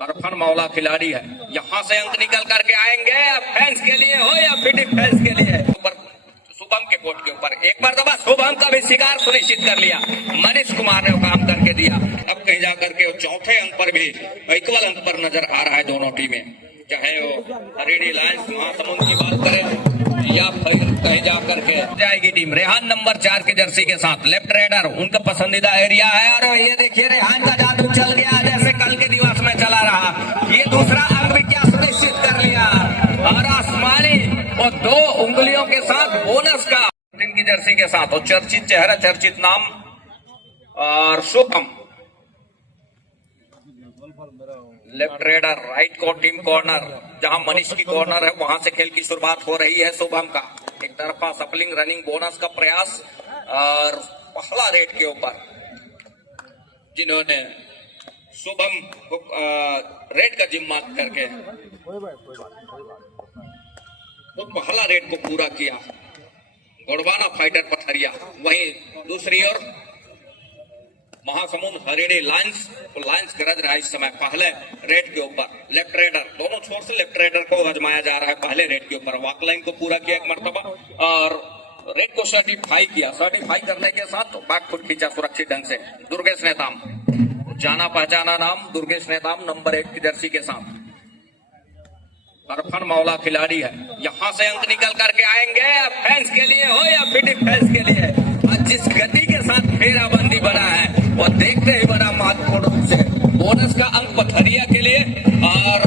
अरफन मौला खिलाड़ी है, यहाँ से अंक निकल करके आएंगे फैंस के लिए हो या फिर फैंस के लिए। ऊपर शुभम के कोट के ऊपर एक बार दबा शुभम का भी शिकार सुनिश्चित कर लिया, मनीष कुमार ने वो काम करके दिया। अब कहीं जाकर के चौथे अंक पर भी इक्वल अंक पर नजर आ रहा है दोनों टीमें, चाहे वो हरियाणा लायंस महासमुंद की बात करें या फिर कहीं जाकर के जाएगी टीम। रेहान नंबर 4 के जर्सी के साथ लेफ्ट राइडर उनका पसंदीदा एरिया है और ये देखिए रेहान का जादू चल गया जैसे कल के दिवस में चला रहा। ये दूसरा अंक भी क्या सुनिश्चित कर लिया और आसमानी और 2 उंगलियों के साथ बोनस का इनकी जर्सी के साथ और चर्चित चेहरा चर्चित नाम और शुभम लेफ्ट रेडर राइट को टीम कॉर्नर, जहां मनीष की कॉर्नर है वहां से खेल की शुरुआत हो रही है। शुभम का एक तरफा सफलिंग रनिंग बोनस का प्रयास और पहला रेड के ऊपर जिन्होंने शुभम को रेड का जिम्मा करके वो पहला रेड को पूरा किया, गोड़वाना फाइटर पथरिया। वहीं दूसरी ओर महासमुंद हरियाणा लायंस गरज रहा है इस समय पहले रेड के ऊपर। लेफ्ट रेडर दोनों छोर से लेफ्ट रेडर को आजमाया जा रहा है पहले रेड के ऊपर। वॉकलाइन को पूरा किया एक मर्तबा और रेड को सर्टिफाई किया। सर्टिफाई करने के साथ बैक फुट खींचा सुरक्षित ढंग से। दुर्गेश नेताम, जाना पहचाना नाम दुर्गेश नेताम नंबर 1 की जर्सी के साथ। अरफन मौला खिलाड़ी है, यहाँ से अंक निकल करके आएंगे फैंस के लिए हो या फिर फैंस के लिए। और जिस गति के साथ फेराबंदी बना है वो देखते ही बड़ा महत्वपूर्ण रूप से बोनस का अंक पथरिया के लिए और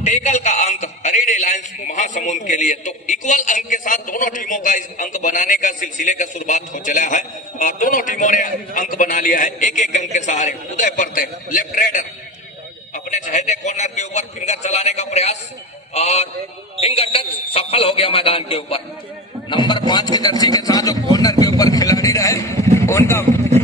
टेकल का अंक हरियाणा लायंस महासमुंद के लिए। तो इक्वल अंक के साथ दोनों टीमों का इस अंक बनाने का सिलसिले का शुरुआत हो चला है और दोनों टीमों ने अंक बना लिया है एक अंक के सहारे। उदय परते लेफ्ट राइडर अपने चहेते कॉर्नर के ऊपर फिंगर चलाने का प्रयास और फिंगर टच सफल हो गया मैदान के ऊपर। नंबर 5 के जर्सी के साथ जो कॉर्नर के ऊपर खिलाड़ी रहे उनका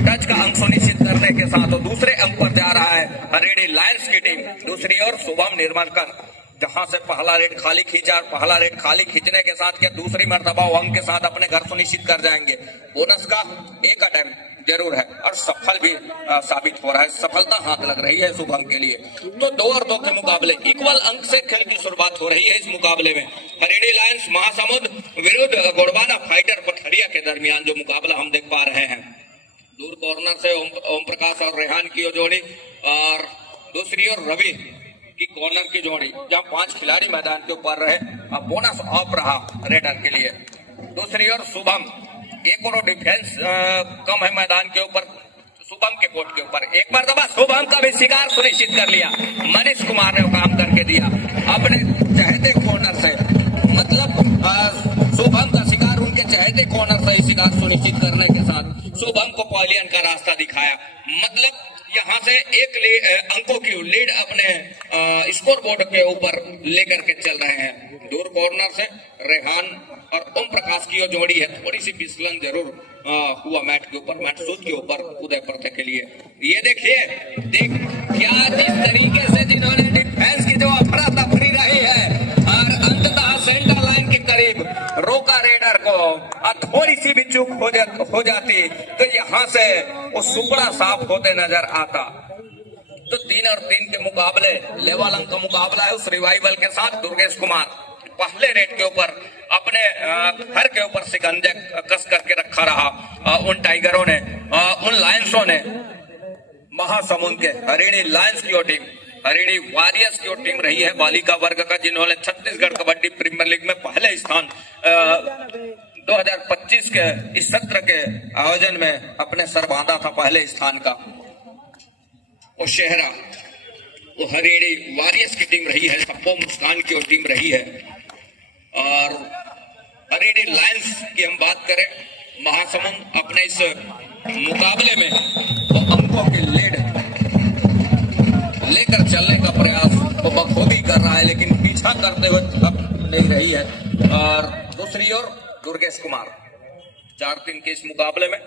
टच का अंक सुनिश्चित करने के साथ और दूसरे अंक पर जा रहा है हरियाणा लायंस की टीम। दूसरी ओर शुभम निर्मलकर जहां से पहला रेड खाली खींचा और पहला रेड खाली खींचने के साथ क्या दूसरी मर्तबा अंक के साथ अपने घर सुनिश्चित कर जाएंगे। बोनस का एक अटेम्प्ट जरूर है और सफल भी साबित हो रहा है, सफलता हाथ लग रही है शुभम के लिए। तो 2 और 2 के मुकाबले इक्वल अंक से खेल की शुरुआत हो रही है इस मुकाबले में। हरियाणा लायंस महासमुंद विरुद्ध गोड़वाना फाइटर पथरिया के दरमियान जो मुकाबला हम देख पा रहे हैं। दूर कॉर्नर से ओम प्रकाश और रेहान की जोड़ी और दूसरी ओर रवि की कॉर्नर की जोड़ी, जहां 5 खिलाड़ी मैदान के ऊपर रहे। अब बोनस ऑफ रहा रेडर के लिए। दूसरी ओर शुभम एक और डिफेंस कम है मैदान के ऊपर शुभम के कोट के ऊपर। एक बार दबा शुभम का भी शिकार सुनिश्चित कर लिया, मनीष कुमार ने वो काम करके दिया अपने चहेते कॉर्नर से। मतलब शुभम का शिकार उनके चहेते कॉर्नर से शिकार सुनिश्चित करने के साथ शुभम को पवेलियन का रास्ता दिखाया। मतलब यहाँ से एक अंकों की लीड अपने स्कोर बोर्ड के ऊपर लेकर के चल रहे हैं। दूर कॉर्नर से रेहान और ओम प्रकाश की जो जोड़ी है थोड़ी सी फिसलन जरूर हुआ मैट के ऊपर, मैट सूद के ऊपर उदय परते के लिए। ये देखिए क्या जिस तरीके से जिन्होंने डिफेंस की जो अफरा तफरी रही है और अंततः सेंटर लाइन के करीब रोका रेडर को और थोड़ी सी भी चूक हो जाती तो यहाँ से वो सुपड़ा साफ होते नजर आता। तो 3 और 3 के मुकाबले लेवल अंक का मुकाबला है उस रिवाइवल के साथ। दुर्गेश कुमार पहले रेड के ऊपर अपने घर के ऊपर शिकंजे कस करके रखा रहा। उन टाइगरों ने उन लायंसों ने महासमुंद के हरियाणा लायंस की टीम हरियाणा वॉरियर्स की टीम रही है बालिका वर्ग का, जिन्होंने छत्तीसगढ़ कबड्डी प्रीमियर लीग में पहले स्थान 2025 के इस सत्र के आयोजन में अपने सर बांधा था पहले स्थान का। वो शहरा वो हरियाणा वॉरियर्स की टीम रही है, सप्पो मुस्कान की टीम रही है। और हरियाणा लायंस की हम बात करें, महासमुंद अपने इस मुकाबले में वो अंकों की लीड लेकर चलने का प्रयास तो बखूबी कर रहा है, लेकिन पीछा करते हुए थक नहीं रही है। और दूसरी ओर दुर्गेश कुमार 4-3 के इस मुकाबले में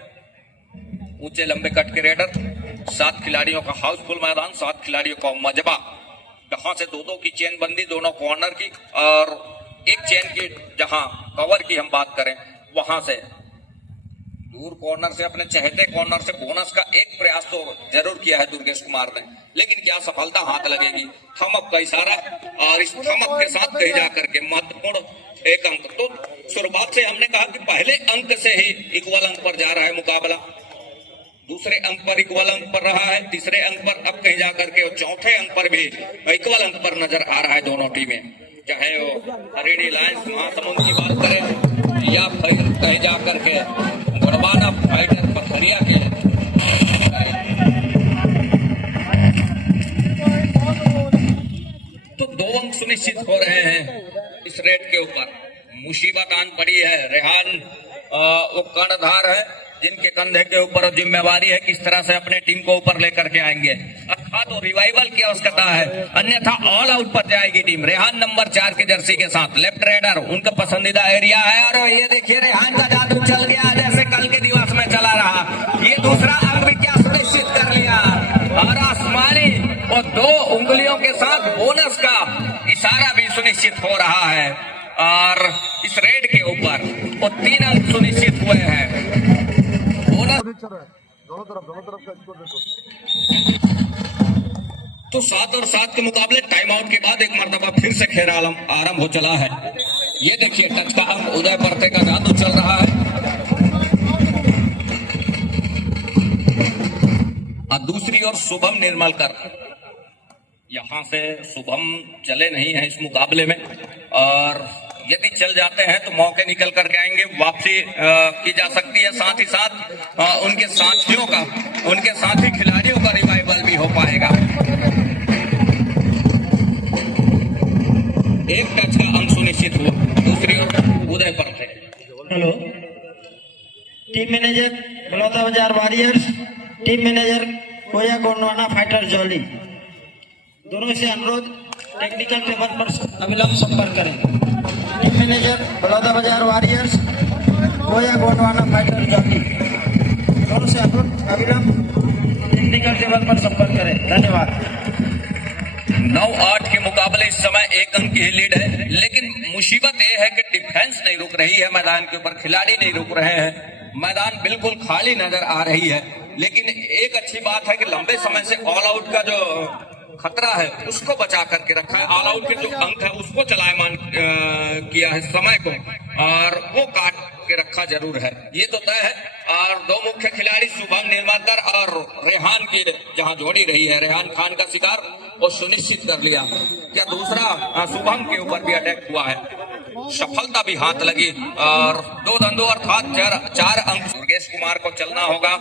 ऊंचे लंबे कट के रेडर, 7 खिलाड़ियों का हाउसफुल मैदान, 7 खिलाड़ियों का मजबा, जहां से 2-2 की चेन बंदी दोनों कॉर्नर की और एक चेन की जहां कवर की हम बात करें वहां से दूर कॉर्नर से, अपने चहेते कॉर्नर से बोनस का एक प्रयास तो जरूर किया है दुर्गेश कुमार ने, लेकिन क्या सफलता हाथ लगेगी। थम अप का इशारा और इस थम अप के साथ कहीं जाकर के महत्वपूर्ण एक अंक। तो शुरुआत से हमने कहा कि पहले अंक से ही इक्वल अंक पर जा रहा है मुकाबला, दूसरे अंक पर इक्वल अंक पर रहा है, तीसरे अंक पर अब कहीं जाकर के चौथे अंक पर भी इक्वल अंक पर नजर आ रहा है दोनों टीमें, चाहे वो हरियाणा लायंस महासमुंद की बात करें या फिर कहीं जाकर के गढ़वाना फाइटर पथरिया के। तो 2 अंक सुनिश्चित हो रहे हैं इस रेट के ऊपर। मुसीबत आन पड़ी है, रेहान वो कर्णधार है जिनके कंधे के ऊपर जिम्मेवारी है किस तरह से अपने टीम को ऊपर लेकर के आएंगे। अर्थात तो रिवाइवल की आवश्यकता है, अन्यथा ऑल आउट पर जाएगी टीम। रेहान नंबर 4 की जर्सी के साथ लेफ्ट राइडर उनका पसंदीदा एरिया है, और ये देखिए रेहान का जादू चल गया जैसे कल के दिवस में चला रहा। ये दूसरा अंक भी क्या सुनिश्चित कर लिया, और आसमानी और 2 उंगलियों के साथ बोनस का इशारा भी सुनिश्चित हो रहा है, और इस रेड के ऊपर वो 3 अंक सुनिश्चित हुए हैं। दोनों तरफ का स्कोर देखो। तो 7 और 7 के मुकाबले टाइम आउट के बाद एक मर्तबा फिर से खेल आरंभ हो चला है। ये देखिए टच का अंक उदय परते का जादू चल रहा है, और दूसरी ओर शुभम निर्मलकर। यहां से शुभम चले नहीं है इस मुकाबले में, और यदि चल जाते हैं तो मौके निकल करके आएंगे, वापसी की जा सकती है। साथ ही साथ उनके साथियों का, उनके साथी खिलाड़ियों का रिवाइवल भी हो पाएगा। एक टच का अंक सुनिश्चित हुआ, दूसरी ओर उदय पर थे। हेलो, टीम मैनेजर बलौदा बाजार वॉरियर्स, टीम मैनेजर कोया गोंडवाना फाइटर जॉली, दोनों से अनुरोध टेक्निकल टेबल पर अविलंब संपर्क करें। टीम मैनेजर बलौदा बाजार वॉरियर्स, कोया गोंडवाना फाइटर जॉली, दोनों से अनुरोध अविलंब टेक्निकल टेबल पर संपर्क करें। धन्यवाद। 9-8 के मुकाबले इस समय 1 अंक की लीड है, लेकिन मुसीबत यह है कि डिफेंस नहीं रुक रही है मैदान के ऊपर, खिलाड़ी नहीं रुक रहे हैं, मैदान बिल्कुल खाली नजर आ रही है। लेकिन एक अच्छी बात है कि लंबे समय से ऑल आउट का जो खतरा है उसको बचा करके रखा है, ऑल आउट के जो अंक है उसको चलायमान किया है समय को, और वो काट के रखा जरूर है, ये तो तय है। और 2 मुख्य खिलाड़ी शुभम निर्मलकर और रेहान की जहां जोड़ी रही है, रेहान खान का शिकार वो सुनिश्चित कर लिया। क्या दूसरा शुभम के ऊपर भी अटैक हुआ है, सफलता भी हाथ लगी, और 2 धंधों अर्थात 4 अंक दुर्गेश कुमार को चलना होगा,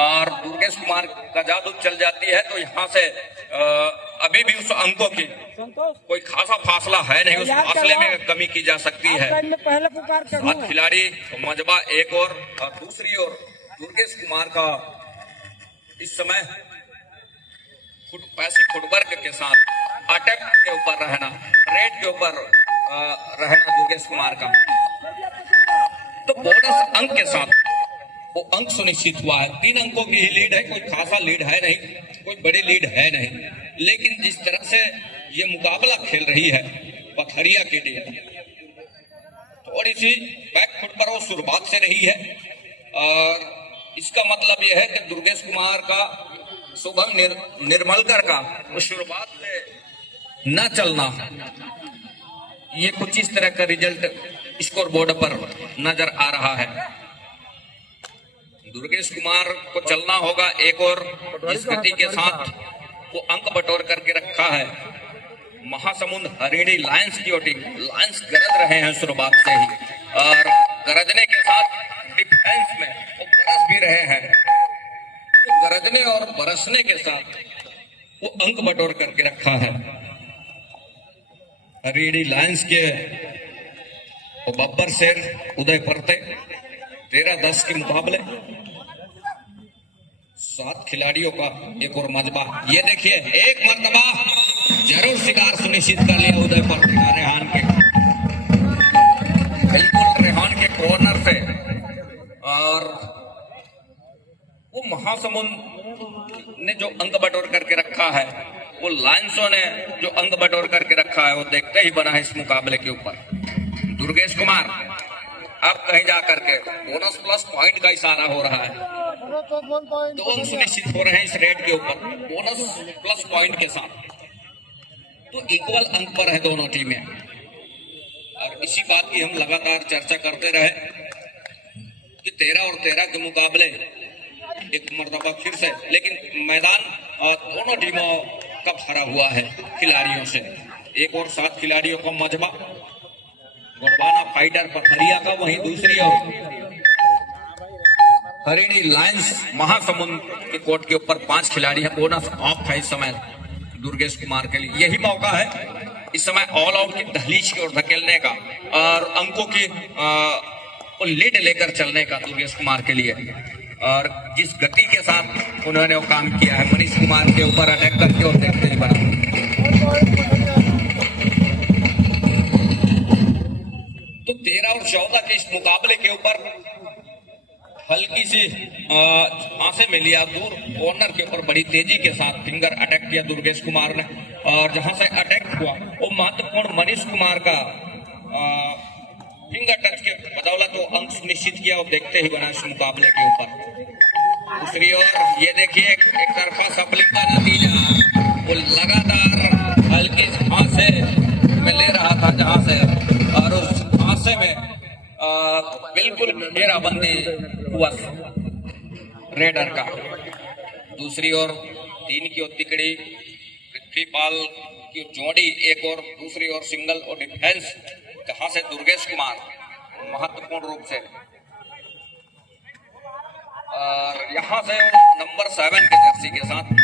और दुर्गेश कुमार का जादू चल जाती है तो यहाँ से अभी भी उस अंकों की कोई खासा फासला है नहीं, उस फासले में कमी की जा सकती है। 7 खिलाड़ी मजबा एक और दूसरी ओर दुर्गेश कुमार का इस समय पैसिव फुटवर्क के साथ अटैक के ऊपर रहना, रेड के ऊपर रहना दुर्गेश कुमार का। तो बोनस अंक के साथ वो अंक सुनिश्चित हुआ है। 3 अंकों की ही लीड है, कोई खासा लीड है नहीं, कोई बड़ी लीड है नहीं, लेकिन जिस तरह से ये मुकाबला खेल रही है पथरिया की टीम, थोड़ी सी बैक फुट पर वो शुरुआत से रही है, और इसका मतलब यह है कि दुर्गेश कुमार का, शुभम निर्मलकर का वो शुरुआत से न चलना, ये कुछ इस तरह का रिजल्ट स्कोर बोर्ड पर नजर आ रहा है। दुर्गेश कुमार को चलना होगा एक और, जिस गति के साथ वो अंक बटोर करके रखा है। महासमुंद हरियाणा लायंस की टीम, लायंस गरज रहे हैं शुरुआत से ही, और गरजने के साथ डिफेंस में वो बरस भी रहे हैं। तो गरजने और बरसने के साथ वो अंक बटोर करके रखा है। हरियाणा लायंस के वो बब्बर शेर उदय परते 13-10 के मुकाबले 7 खिलाड़ियों का एक और मजबा। ये देखिए एक मर्तबा जरूर शिकार सुनिश्चित कर लिया उदय परते का रेहान के, बिल्कुल रेहान के कॉर्नर से, और वो महासमुंद ने जो अंक बटोर करके रखा है, वो लायंसों ने जो अंक बटोर करके रखा है, वो देखते ही बना है इस मुकाबले के ऊपर। दुर्गेश कुमार अब कहीं जा करके बोनस प्लस पॉइंट का इशारा हो रहा है। 2 अंक सुनिश्चित हो रहे हैं इस रेड के ऊपर बोनस प्लस पॉइंट के साथ। तो इक्वल अंक पर है दोनों टीमें और इसी बात की हम लगातार चर्चा करते रहे कि 13 और 13 के मुकाबले एक मर्तबा फिर से, लेकिन मैदान दोनों टीमों का भरा हुआ है खिलाड़ियों से। एक और 7 खिलाड़ियों का मजबा गोड़वाना फाइटर पथरिया का, वहीं दूसरी ओर हरिणी लायंस महासमुंद के कोर्ट के ऊपर 5 खिलाड़ी है। बोनस ऑफ है इस समय दुर्गेश कुमार के लिए। यही मौका है इस समय ऑल आउट की दहलीज की ओर धकेलने का और अंकों की लीड लेकर चलने का दुर्गेश कुमार के लिए। और जिस गति के साथ उन्होंने वो काम किया है मनीष कुमार के ऊपर अटैक करके और देखते ही बना। तो 13 और 14 के इस मुकाबले के ऊपर हल्की सी आंसे में लिया दूर कॉर्नर के ऊपर बड़ी तेजी के साथ फिंगर अटैक किया दुर्गेश कुमार ने और जहां से अटैक हुआ वो महत्वपूर्ण मनीष कुमार का फिंगर टच के बदौलत वो अंक सुनिश्चित किया और देखते ही बना इस मुकाबले के ऊपर। दूसरी ओर ये देखिए एक तरफा सफलिंग का नतीजा, वो लगातार हल्की आंसे में ले रहा था जहां से और उस आंसे में बिल्कुल घेराबंदी हुआ रेडर का। दूसरी ओर 3 की ओर तिकड़ी पृथ्वीपाल की जोड़ी, एक और दूसरी ओर सिंगल और डिफेंस जहां से दुर्गेश कुमार महत्वपूर्ण रूप से और यहां से नंबर 7 के जर्सी के साथ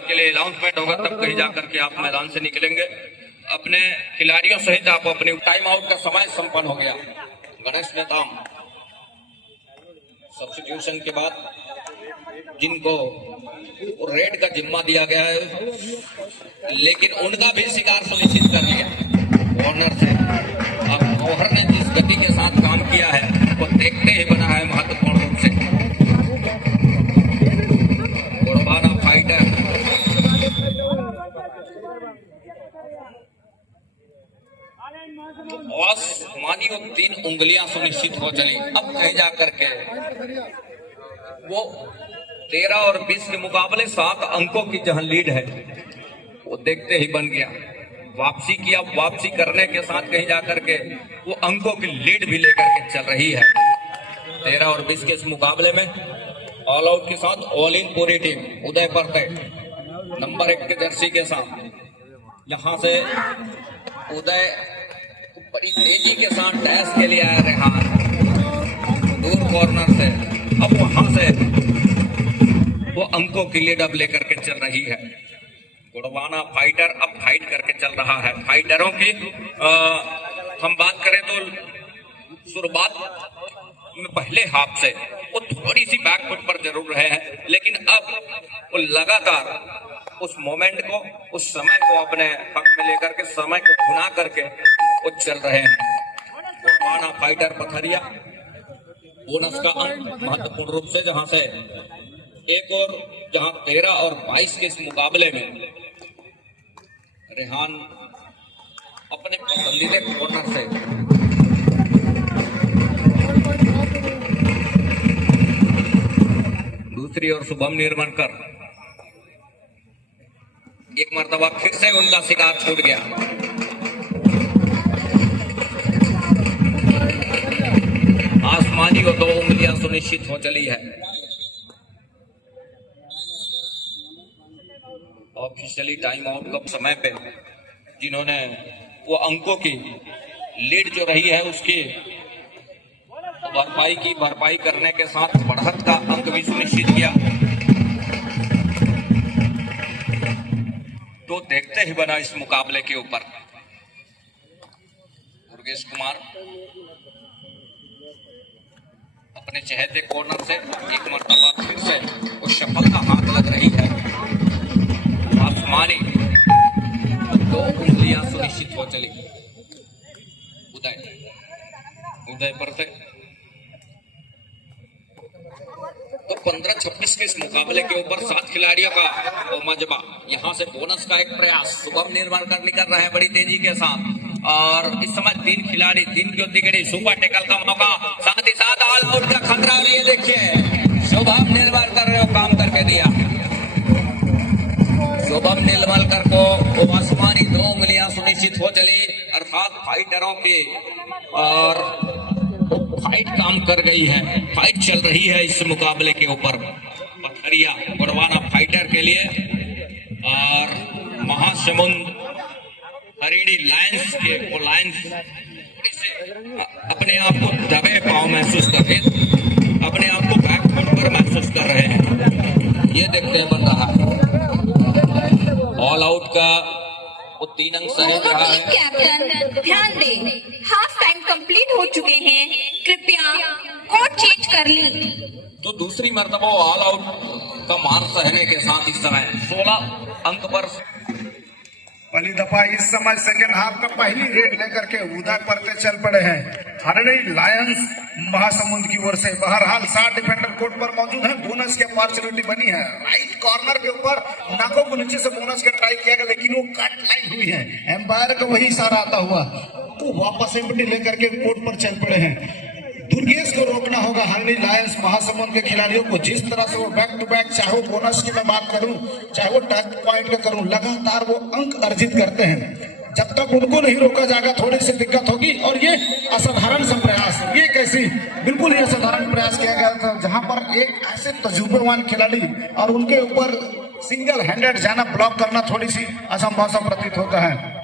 के लिए अनाउंसमेंट होगा, तब कहीं जाकर के आप मैदान से निकलेंगे अपने खिलाड़ियों सहित। आप अपने टाइम आउट का समय संपन्न हो गया। गणेश नेताम सब्स्टिट्यूशन के बाद जिनको रेड का जिम्मा दिया गया है, लेकिन उनका भी शिकार सुनिश्चित कर लिया कॉर्नर से। अब गौहर ने जिस गति के साथ काम किया है वो देखते ही बना है महत्वपूर्ण रूप से। गोड़वाना फाइटर मानियो 3 उंगलियां सुनिश्चित हो चली। अब कहीं जा करके वो 13 और 20 के मुकाबले 7 अंकों की जहां लीड है वो देखते ही बन गया। वापसी किया, वापसी करने के साथ कहीं जा करके वो अंकों की लीड भी लेकर के चल रही है। 13 और 20 के इस मुकाबले में ऑल आउट के साथ ऑल इन पूरी टीम उदय परते नंबर 1 के जर्सी के साथ यहां से उदय बड़ी तेजी के साथ डैश के लिए आया रेहान दूर कॉर्नर से। अब वहां से वो अंकों की लीड अब लेकर के चल रही है। गोड़वाना फाइटर अब फाइट करके चल रहा है। फाइटरों की हम बात करें तो शुरुआत में पहले हाफ से वो थोड़ी सी बैकफुट पर जरूर रहे हैं, लेकिन अब वो लगातार उस मोमेंट को, उस समय को अपने हक में लेकर के, समय को खुना करके वो चल रहे हैं। गोड़वाना फाइटर पथरिया बोनस का अंक महत्वपूर्ण रूप से जहां से एक और जहां 13 और 22 के इस मुकाबले में रेहान अपने पसंदीदा कॉर्नर से दूसरी ओर शुभम निर्मलकर एक मर्तबा फिर से उनका शिकार छूट गया। आसमानी को 2 उंगलियां सुनिश्चित हो चली है। ऑफिशियली टाइम आउट का समय पे जिन्होंने वो अंकों की लीड जो रही है उसकी भरपाई करने के साथ बढ़त का अंक भी सुनिश्चित किया, तो देखते ही बना इस मुकाबले के ऊपर। दुर्गेश कुमार अपने चहेते कॉर्नर से एक मर्तबा फिर से उस सफलता हाथ लग रही है। आसमानी 2 उंगलियां सुनिश्चित हो चली। उदय पर से तो 15-26 के इस मुकाबले के ऊपर 7 खिलाड़ियों का वो मजबा। यहाँ से बोनस का एक प्रयास शुभम निर्माणकर निकल रहे हैं बड़ी तेजी के साथ। और इस समय 3 खिलाड़ी 3 की तिगड़ी सुपर टेकल का मौका, साथ ही साथ ऑल आउट का खतरा। और ये देखिए शुभम निर्माणकर ने काम करके दिया। शुभम निर्माणकर को वो आसमानी 2 उंगलियां सुनिश्चित हो चली, अर्थात फाइटरों की। और फाइट काम कर गई है, फाइट चल रही है इस मुकाबले के ऊपर। पथरिया गुरवाना फाइटर के लिए और महासमुंद हरिणी लायंस के वो लायंस अपने आप को दबे पांव महसूस कर रहे, अपने आप को बैकफुट पर महसूस कर रहे हैं। ये देखते हैं बन रहा ऑल आउट का वो 3 अंक सहित रहा है। कैप्टन ध्यान दें, हाफ टाइम कंप्लीट हो चुके हैं, कृपया कोड चेंज कर ली। तो दूसरी मर्तबा ऑल आउट का मार सहने के साथ इस समय 16 अंक पर पहली दफा इस समय सेकेंड हाफ का पहली रेड लेकर के उदय परते चल पड़े हैं हरिणी लायंस महासमुंद की ओर से। बहरहाल 7 डिफेंडर कोर्ट पर मौजूद है। बोनस की अपॉर्चुनिटी बनी है। राइट कॉर्नर के ऊपर नाकों को नीचे से बोनस का ट्राई किया गया, लेकिन वो कट लाइन हुई है। एम्पायर का वही इशारा आता हुआ वो वापस एम्प्टी लेकर के कोर्ट पर चल पड़े हैं। दुर्गेश को रोकना होगा हरिणी लायंस महासमुंद के खिलाड़ियों को। जिस तरह से वो बैक टू बैक, चाहे वो बोनस की मैं बात करूं, चाहे वो टच पॉइंट का करूं, लगातार वो अंक अर्जित करते हैं। जब तक उनको नहीं रोका जाएगा थोड़ी सी दिक्कत होगी। और ये असाधारण सा प्रयास, ये कैसी बिल्कुल ही असाधारण प्रयास किया गया था, जहां पर एक ऐसे तजुर्बेवान खिलाड़ी और उनके ऊपर सिंगल हैंडेड जाना, ब्लॉक करना थोड़ी सी असंभव सा प्रतीत होता है।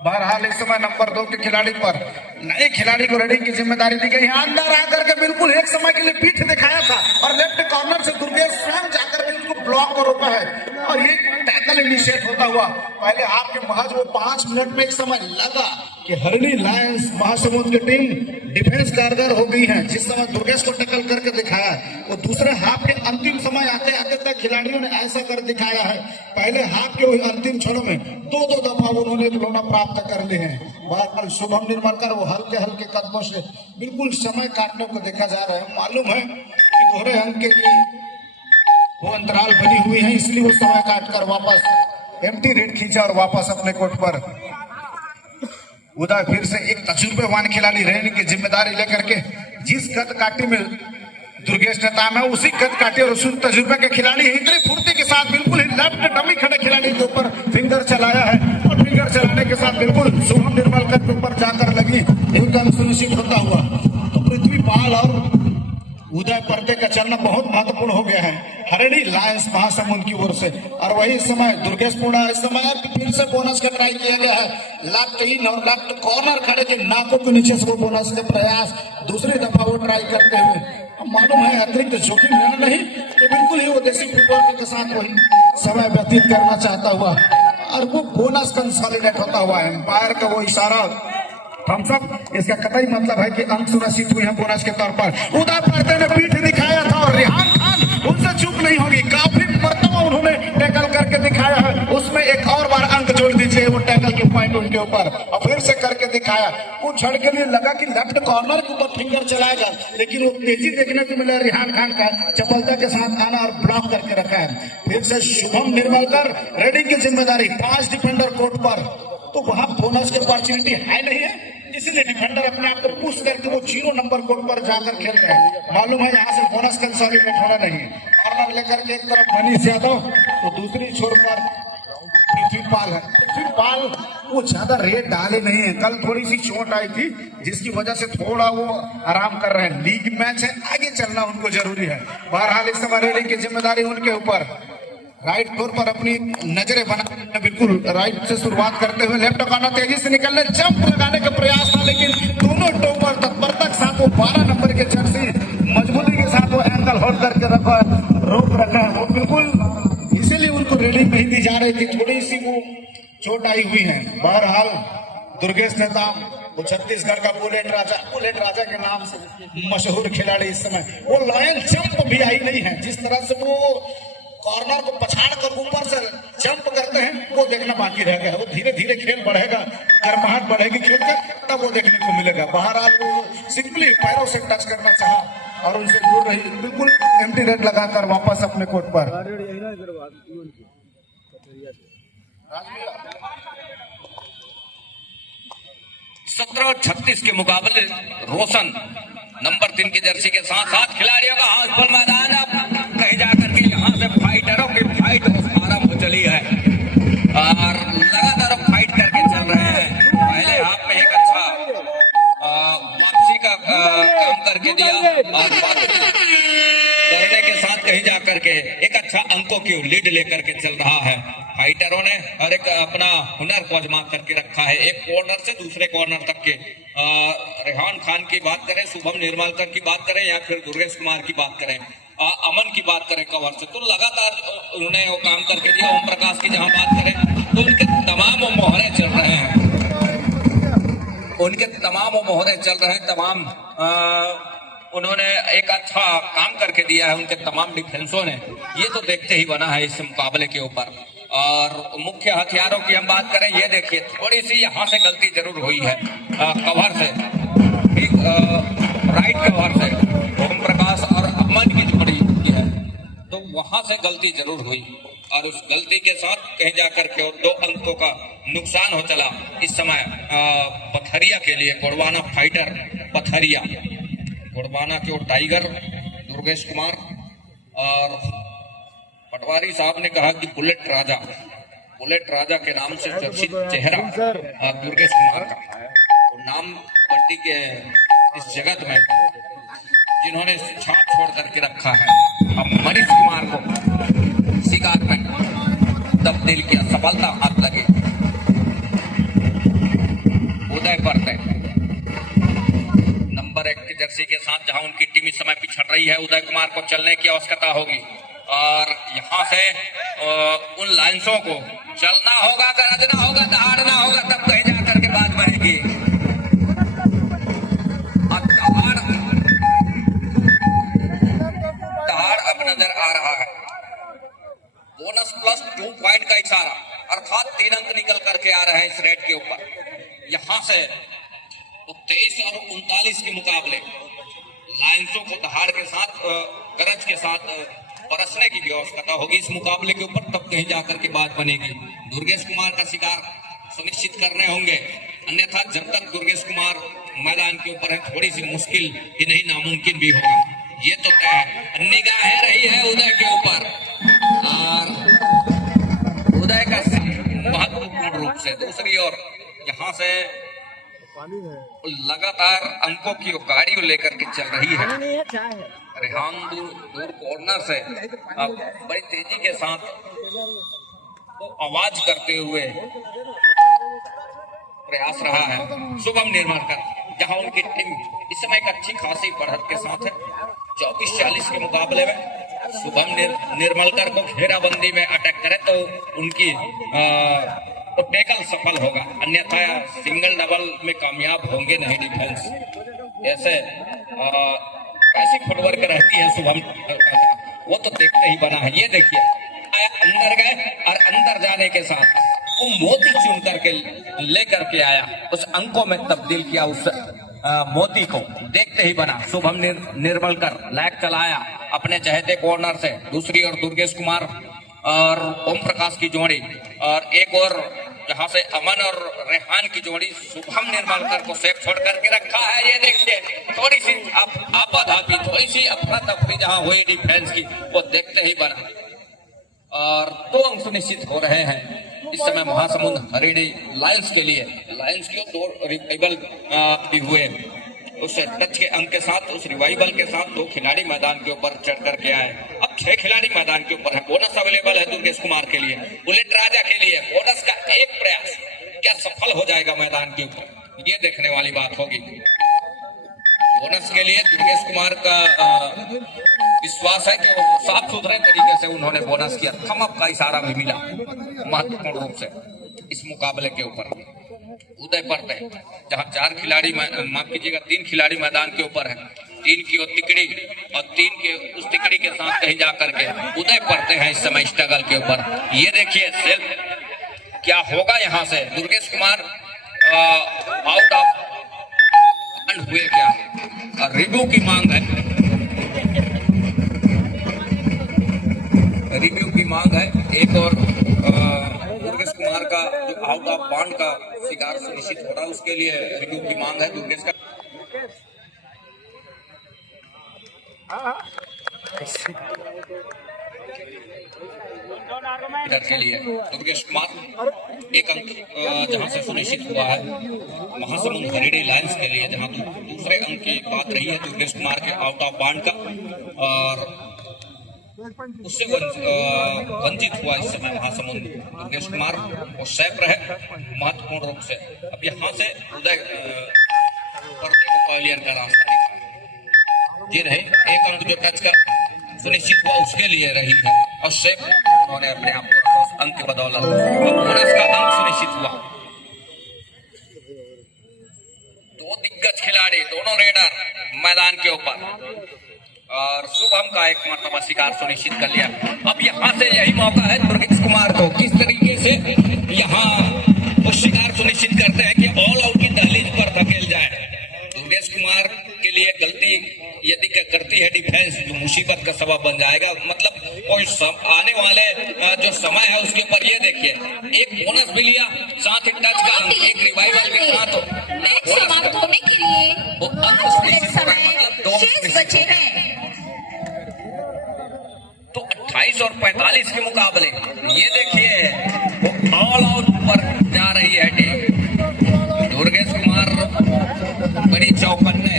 बहरहाल इस समय नंबर 2 के खिलाड़ी पर नए खिलाड़ी को रेडिंग की जिम्मेदारी दी गई है। अंदर आकर के बिल्कुल एक समय के लिए पीठ दिखाया था और लेफ्ट कॉर्नर से दुर्गेश स्वयं जाकर के उसको ब्लॉक को रोका है और ये टैकल इनिशिएट होता हुआ पहले हाफ के महज वो 5 मिनट में एक समय लगा कि हरिणी लायंस महासमुंद की टीम डिफेंस कारगर हो गई है। जिस समय दुर्गेश को टैकल करके दिखाया, वो दूसरे हाफ के अंतिम समय आते आते तक खिलाड़ियों ने ऐसा कर दिखाया है। पहले हाफ के वही अंतिम क्षणों में 2-2 दफा उन्होंने खिलौना प्राप्त कर लिए हैं। बहरहाल शुभम निर्माणकर वो हल्के हल्के कदमों से बिल्कुल समय काटने को देखा जा रहा है। मालूम है कि दोहरे अंक के लिए वो अंतराल बनी हुई है, इसलिए वो समय काटकर वापस एम्प्टी रेड खींचा और वापस अपने कोर्ट पर उदय फिर से एक तजुर्बेवान खिलाड़ी रहने की जिम्मेदारी लेकर के जिस कद काटी में दुर्गेश ने ताम है, उसी कद काटी और उसी तजुर्बे के खिलाड़ी इतनी फुर्ती के साथ बिल्कुल ही लेफ्ट डमी खड़े खिलाड़ी के ऊपर फिंगर चलाया है और फिंगर चलाने के साथ बिल्कुल शुभम निर्माणकर के ऊपर जाकर लगी एकदम सुनिश्चित होता हुआ। तो पृथ्वी पाल और उदय परते का चलना बहुत महत्वपूर्ण हो गया है हरिणी लायंस महासमुंद की ओर से। और वही समय दुर्गेश पूर्णा इस समय फिर से बोनस का ट्राई किया गया है। लेफ्ट इन और लेफ्ट कॉर्नर खड़े के नाकों के नीचे से वो बोनस के प्रयास दूसरी दफा वो ट्राई करते हुए। मालूम है अतिरिक्त जोखिम लेना नहीं, तो बिल्कुल ही वो देसी फुटबॉल के साथ वही समय व्यतीत करना चाहता हुआ और वो बोनस कंसोलिडेट होता हुआ एम्पायर का वो इशारा थम्स अप, इसका कतई मतलब है कि अंक सुनिश्चित हुए हैं बोनस के तौर पर। उदय परते ने पीठ दिखाया था और रिहान खान उनसे चूक नहीं होगी। काफी मरतबा उन्होंने टैकल करके दिखाया है, उसमें एक और बार अंक जोड़ दीजिए वो टैकल के पॉइंट उनके ऊपर, और फिर से करके दिखाया। वो क्षण के लिए लगा कि लेफ्ट कॉर्नर के ऊपर फिंगर चलाएगा, लेकिन वो तेजी देखने को मिला रिहान खान का चपलता के साथ आना और ब्लॉक करके रखा है। फिर से शुभम निर्माणकर रेडिंग की जिम्मेदारी 5 डिफेंडर कोर्ट पर, तो वहां बोनस की अपॉर्चुनिटी है नहीं है, इसीलिए डिफेंडर अपने आप को पुश करके वो 0 नंबर कोर्ट पर जाकर खेल रहे हैं। मालूम है यहाँ से बोनस कंसोलिडेट होना नहीं। कॉर्नर लेकर के एक तरफ मनीष यादव तो दूसरी छोर पर पृथ्वी पाल है। पृथ्वी पाल वो ज्यादा रेट डाले नहीं है, कल थोड़ी सी चोट आई थी जिसकी वजह से थोड़ा वो आराम कर रहे हैं। लीग मैच है, आगे चलना उनको जरूरी है। बहरहाल इस समय रेडिंग की जिम्मेदारी उनके ऊपर। राइट फ्लोर पर अपनी नजरें बनाने बिल्कुल राइट से शुरुआत करते हुए लेफ्ट कॉर्नर तेजी से निकलने जंप लगाने का प्रयास था, लेकिन दोनों टोपर तत्परता के साथ वो 12 नंबर के जर्सी मजबूती के साथ वो एंकल होल्ड करके रोक रखा है। वो बिल्कुल इसीलिए उनको रेडिंग नहीं दी जा रही थी, थोड़ी सी वो चोट आई हुई है। बहरहाल दुर्गेश नेता वो छत्तीसगढ़ का बुलेट राजा के नाम से मशहूर खिलाड़ी इस समय वो लॉयल जंप भी आई नहीं है। जिस तरह से वो कॉर्नर को पछाड़ कर ऊपर से जंप करते हैं वो देखना बाकी रह गया। वो धीरे धीरे खेल बढ़ेगा, गर्माहट बढ़ेगी खेल का, तब वो देखने को मिलेगा। बहरहाल वो सिंपली पैरों से टच करना चाहा और उनसे जुड़ रही, बिल्कुल एम्प्टी रेड लगाकर वापस अपने कोर्ट पर। 17-36 के मुकाबले रोशन नंबर 3 की जर्सी के साथ 7 खिलाड़ियों का हाउसफुल मैदान। अब कहीं जाकर के यहाँ से फाइटरों की फाइट आरंभ हो चली है और लगातार फाइट करके चल रहे हैं। पहले हाथ में एक अच्छा वापसी का काम करके दिया और करने के साथ कहीं जाकर के एक अच्छा अंकों की लीड लेकर के चल रहा है। फाइटरों ने हर एक अपना हुनर को आजमा करके रखा है, एक कॉर्नर से दूसरे कॉर्नर तक के। रेहान खान की बात करें, शुभम निर्मलकर की बात करें या फिर दुर्गेश कुमार की बात करें, अमन की बात करें कवर से, तो लगातार उन्होंने वो काम करके दिया। ओम प्रकाश की जहां बात करें तो उनके तमाम मोहरे चल रहे हैं, उनके तमाम मोहरे चल रहे हैं, तमाम उन्होंने एक अच्छा काम करके दिया है उनके तमाम डिफेंसों ने। ये तो देखते ही बना है इस मुकाबले के ऊपर। और मुख्य हथियारों की हम बात करें, ये देखिए थोड़ी सी यहाँ से गलती जरूर हुई है कवर से, ठीक राइट कवर से ओम प्रकाश और अमन की जोड़ी की है, तो वहां से गलती जरूर हुई और उस गलती के साथ कहीं जाकर के 2 अंकों का नुकसान हो चला। इस समय पथरिया के लिए गोड़वाना फाइटर पथरिया, गोड़वाना के टाइगर दुर्गेश कुमार और पटवारी साहब ने कहा कि बुलेट राजा के नाम से चर्चित चेहरा दुर्गेश कुमार का, तो नाम कबड्डी के इस जगत में जिन्होंने छाप छोड़ करके रखा है, अब मनीष कुमार को शिकार में तब्दील किया, सफलता हाथ लगी। उदय परते नंबर 1 की जर्सी के साथ जहां उनकी टीम इस समय पिछड़ रही है, उदय कुमार को चलने की आवश्यकता होगी और यहाँ से उन लाइंसों को चलना होगा, गरजना होगा, दहाड़ना होगा, तब कहीं जाकर के बात बनेगी। दहाड़ अब नजर आ रहा है। बोनस प्लस 2 पॉइंट का इशारा, अर्थात 3 अंक निकल करके आ रहे हैं इस रेड के ऊपर। यहाँ से 23 और 39 के मुकाबले लाइंसों को दहाड़ के साथ गरज के साथ बरसने की व्यवस्था होगी इस मुकाबले के ऊपर, तब कहीं जाकर के बात बनेगी। दुर्गेश कुमार का शिकार सुनिश्चित करने होंगे, अन्यथा जब तक दुर्गेश कुमार मैदान के ऊपर है थोड़ी सी मुश्किल ही नहीं नामुमकिन भी होगा, ये तो तय है। निगाहें रही है उदय के ऊपर और उदय का महत्वपूर्ण रूप से। दूसरी ओर यहाँ से लगातार अंकों की गाड़ी को लेकर के चल रही है। रेहान दूर कॉर्नर से बड़ी तेजी के साथ वो आवाज करते हुए प्रयास रहा है शुभम निर्मलकर, जहां उनकी टीम इस समय एक अच्छी खासी बढ़त के साथ है। 24-40 के मुकाबले में शुभम निर्मलकर को घेराबंदी में अटैक करे तो उनकी तो टेकल सफल होगा, अन्यथा सिंगल डबल में कामयाब होंगे नहीं डिफेंस। ऐसे ऐसी फुटवर्क रहती है शुभम, वो तो देखते ही बना है। ये देखिए अंदर गए और अंदर जाने के साथ वो मोती चुन करके लेकर के आया, उस अंकों में तब्दील किया उस मोती को, देखते ही बना। शुभम निर्मलकर लैग चलाया अपने चहेते कॉर्नर से, दूसरी ओर दुर्गेश कुमार और ओम प्रकाश की जोड़ी, और एक और जहां से अमन और रेहान की जोड़ी शुभम निर्मलकर को सेफ छोड़ करके रखा है। ये देखिए थोड़ी सी आपाधापी, थोड़ी सी अफरा तफरी जहां हुई डिफेंस की, वो देखते ही बना और 2 अंक सुनिश्चित हो रहे हैं इस समय महासमुंद हरिणी लायंस के लिए। लायंस की 2 रिवाइवल भी हुए, उस टच के अंक के साथ, उस रिवाइवल के साथ 2 खिलाड़ी मैदान के ऊपर चढ़ करके आए। अब 6 खिलाड़ी मैदान के ऊपर है। बोनस अवेलेबल है दुर्गेश कुमार के लिए, बुलेट राजा के लिए। बोनस का एक प्रयास क्या सफल हो जाएगा मैदान के ऊपर, ये देखने वाली बात होगी। बोनस के लिए दुर्गेश कुमार का विश्वास है कि वो साफ सुथरे तरीके से उन्होंने बोनस किया। थम अप का इशारा भी मिला महत्वपूर्ण रूप से इस मुकाबले के ऊपर। उदय परते जहां 4 खिलाड़ी, माफ कीजिएगा 3 खिलाड़ी मैदान के ऊपर है, 3 की और तिकड़ी और 3 के उस तिकड़ी के साथ कहीं जाकर के उदय परते हैं इस समय स्ट्रगल के ऊपर। ये देखिए सेल्फ क्या होगा यहाँ से। दुर्गेश कुमार आउट ऑफ हुए क्या, रिव्यू की मांग है रिव्यू की मांग है। एक और दुर्गेश कुमार का जो आउट ऑफ बाउंड का शिकार सुनिश्चित हो रहा है उसके लिए रिव्यू की मांग है दुर्गेश का के लिए। दुर्गेश कुमार एक अंक जहां से सुनिश्चित हुआ है महासमुंद हरियाणा लायंस के लिए, जहां दूसरे अंक की बात रही है दुर्गेश कुमार के आउट ऑफ बाउंड का, और उससे वंचित हुआ इस समय महासमुंद। दुर्गेश कुमार और सेफ रहे महत्वपूर्ण रूप से। अब यहाँ से उदय करते को पवेलियन का रास्ता दिखा ये रहे। एक अंक जो टच का सुनिश्चित हुआ उसके लिए रही है, और सेफ उन्होंने अपने आप को रखा उस अंक की बदौलत। बोनस का अंक सुनिश्चित हुआ। दो दिग्गज खिलाड़ी, दोनों रेडर मैदान के ऊपर, और शुभम का एक मर्तबा शिकार सुनिश्चित कर लिया। अब यहाँ से यही मौका है दुर्गेश कुमार को, किस तरीके से यहाँ वो शिकार सुनिश्चित करते हैं कि ऑल आउट की दहलीज पर धकेल जाए। दुर्गेश कुमार के लिए गलती यदि करती है डिफेंस तो मुसीबत का सबब बन जाएगा। मतलब कोई आने वाले जो समय है उसके ऊपर ये देखिए, एक बोनस भी लिया, साथ ही टच का अंक, एक रिवाइवल के साथ मैच समाप्त होने के लिए वो अंक 5 मिनट सुनिश्चित हो रहा है। समय मतलब 2 शेष बचे हैं। तो 28 और 45 के मुकाबले ये देखिए वो ऑल आउट पर जा रही है टीम। दुर्गेश कुमार बड़ी चौकन्ने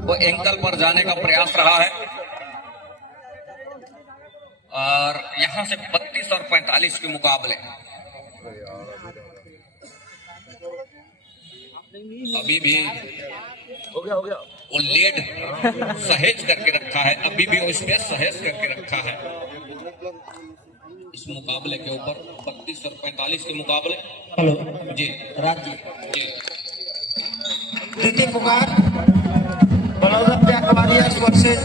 वो एंकल पर जाने का प्रयास रहा है, और यहां से 32 और 45 के मुकाबले अभी भी हो गया वो लीड सहेज करके रखा है, अभी भी वो स्पेस सहेज करके रखा है इस मुकाबले के ऊपर। 32 और 45 के मुकाबले। हेलो जी राज जी द्वितीय पुकार बलौदा वॉरियर्स वर्सेस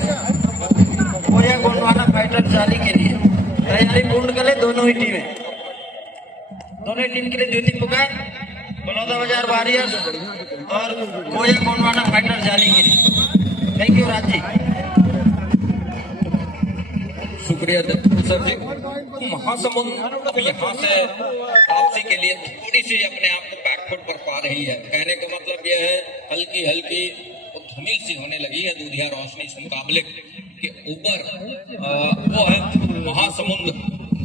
कोया गोंडवाना फाइटर जाली के लिए तैयारी पूर्ण कर ले दोनों ही टीमें। दोनों ही टीम के लिए द्वितीय पुकार बलौदा बाजार वॉरियर्स और कोया गोंडवाना फाइटर जाली के लिए। Thank you Raj ji. शुक्रिया सर जी। महासमुंद अब यहाँ से वापसी के लिए थोड़ी सी अपने आप को बैकफुट पर पा रही है। कहने का मतलब यह है हल्की हल्की धुमिल सी होने लगी है दूधिया रोशनी इस मुकाबले के ऊपर। वो है महासमुंद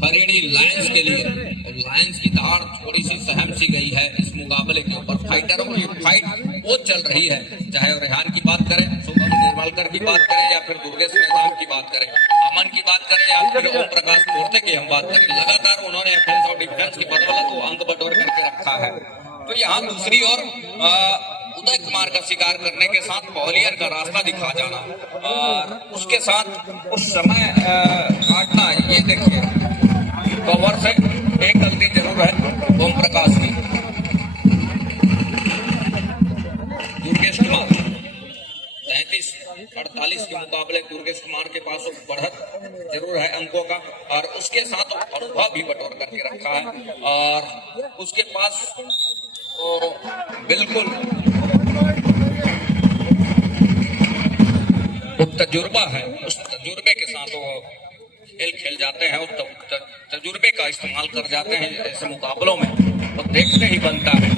हरियाणा लायंस के लिए, और लायंस की धार थोड़ी सी सहम सी गई है इस मुकाबले के ऊपर। फाइटरों की फाइट वो चल रही है, चाहे रेहान की बात करें, शुभम निर्मलकर की बात करें, या फिर दुर्गेश मैदान की बात करें, अमन की बात करें, या फिर ओम प्रकाश कोर्ते की हम बात करें। लगातार उन्होंने ऑफेंस और डिफेंस की बदौलत वो अंक बटोर करके रखा है। तो यहाँ दूसरी ओर उदय कुमार का शिकार करने के साथ पवेलियन का रास्ता दिखा जाना, और उसके साथ उस समय काटना, ये देखिए कवर से एक गलती जरूर है ओम प्रकाश की। दुर्गेश कुमार 33-48 के मुकाबले दुर्गेश कुमार के पास बढ़त जरूर है अंकों का, और उसके साथ अनुभव भी बटोर करके रखा है, और उसके पास तो बिल्कुल वो तजुर्बा है। उस तजुर्बे के साथ वो खेल खेल जाते हैं, उस तजुर्बे का इस्तेमाल कर जाते हैं ऐसे मुकाबलों में, तो देखने ही बनता है।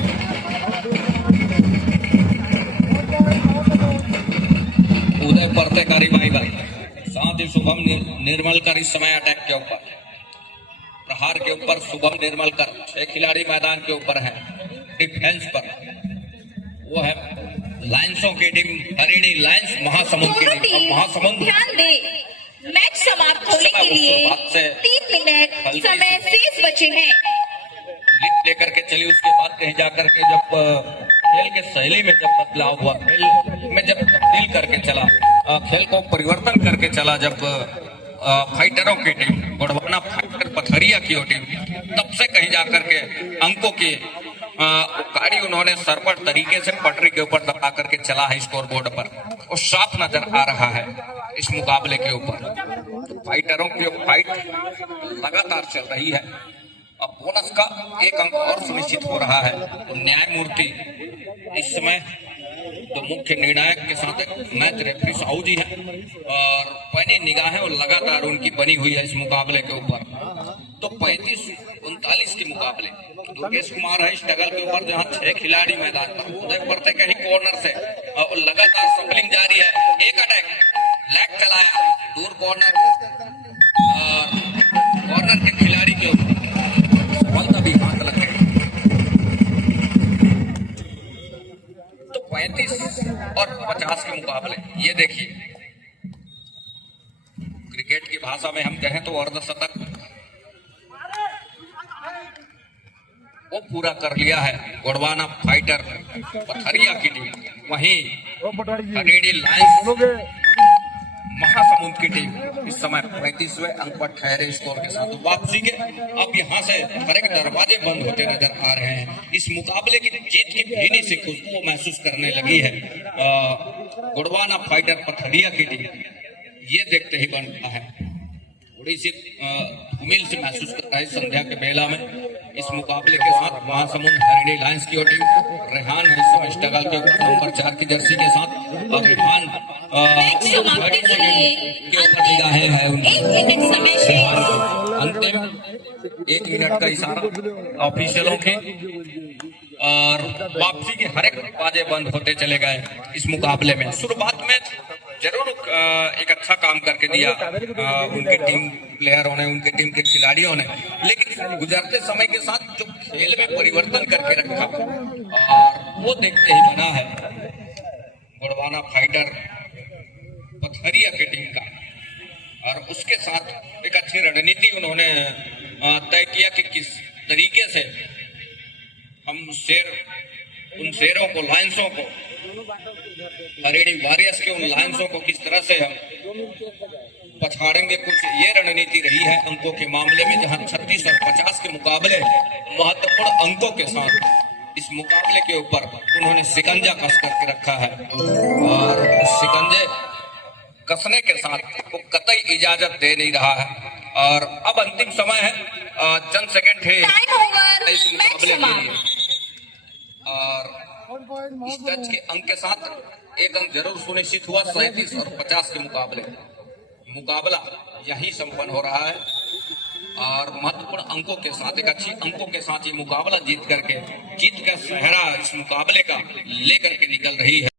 उदय परते का रिवाइवल, साथ ही शुभम निर्मलकर इस समय अटैक के ऊपर, प्रहार के ऊपर शुभम निर्मलकर 6 खिलाड़ी मैदान के ऊपर हैं। डिफेंस पर वो है लायंसों की टीम हरियाणा लायंस महासमुंद की टीम। और महासमुंद ध्यान दे, मैच समाप्त होने के लिए 3 मिनट समय शेष बचे हैं। लिफ्ट लेकर के चली, उसके बाद कहीं जाकर के जब खेल के शैली में जब बदलाव हुआ, खेल में जब तब्दील करके चला, खेल को परिवर्तन करके चला, जब फाइटरों की टीम गोंडवाना फाइटर पथरिया की टीम, तब से कहीं जाकर के अंकों की गाड़ी उन्होंने सरपट तरीके से पटरी के ऊपर दबा करके चला है स्कोर बोर्ड पर, और साफ नजर आ रहा है इस मुकाबले के ऊपर। फाइटरों की फाइट लगातार चल रही है। अब बोनस का एक अंक और सुनिश्चित हो रहा है, तो न्यायमूर्ति इस समय तो मुख्य निर्णायक के साथ मैच रेफरी साहू जी हैं और पैनी निगाहें और लगातार उनकी बनी हुई है इस मुकाबले के ऊपर। तो 35-39 के मुकाबले दुर्गेश कुमार है स्ट्रगल के ऊपर, जहां 6 खिलाड़ी मैदान पर उदय पड़ते कहीं कॉर्नर से और लगातार सफलिंग जारी है। एक अटैक लेग चलाया दूर कॉर्नर और कॉर्नर के खिलाड़ी के ऊपर सफलता भी हाथ लग गई। तो 35 और 50 के मुकाबले ये देखिए, क्रिकेट की भाषा में हम कहें तो अर्धशतक वो पूरा कर लिया है गोंडवाना फाइटर पथरिया की टीम। वहीं हरियाणा लायंस महासमुंद की टीम इस समय 35वें अंक पर ठहरे स्कोर के साथ वापसी के अब यहां से हर एक दरवाजे बंद होते नजर आ रहे हैं। इस मुकाबले की जीत की भीनी से खुशबू महसूस करने लगी है गोंडवाना फाइटर पथरिया की टीम। ये देखते ही बन रहा है, थोड़ी सी उम्मीद से महसूस कर रहा है संध्या के बेला में। इस मुकाबले के साथ महासमुंद हरियाणा लायंस की टीम रेहान है इस समय स्ट्रगल के नंबर 4 की जर्सी के साथ और रेहान समाप्ति के लिए निगाहें है उनकी। 1 मिनट समय शेष। अंतिम 1 मिनट का इशारा ऑफिशियलों के और वापसी के हर एक दरवाजे बंद होते चले गए इस मुकाबले में। शुरुआत में जरूर एक अच्छा काम करके दिया उनके टीम प्लेयरों ने, उनके टीम के खिलाड़ियों ने, लेकिन गुजरते समय के साथ जो खेल में परिवर्तन करके रखा और वो देखते ही बना है गोंडवाना फाइटर पथरिया की टीम का। और उसके साथ एक अच्छी रणनीति उन्होंने तय किया कि किस तरीके से हम उन शेरों को, लायंसों को, हरियाणा वॉरियर्स के उन लायंसों को किस तरह से हम पछाड़ेंगे। कुछ ये रणनीति रही है अंकों के मामले में, जहां 36 और 50 के मुकाबले महत्वपूर्ण अंकों के साथ इस मुकाबले के ऊपर उन्होंने शिकंजा कस करके रखा है और शिकंजे कसने के साथ वो कतई इजाजत दे नहीं रहा है। और अब अंतिम समय है, चंद सेकंड है इस मुकाबले के लिए और इस टच के अंक के साथ एक अंक जरूर सुनिश्चित हुआ। 37 और 50 के मुकाबला यही संपन्न हो रहा है और महत्वपूर्ण अंकों के साथ, एक अच्छी अंकों के साथ ये मुकाबला जीत का सेहरा इस मुकाबले का लेकर के निकल रही है।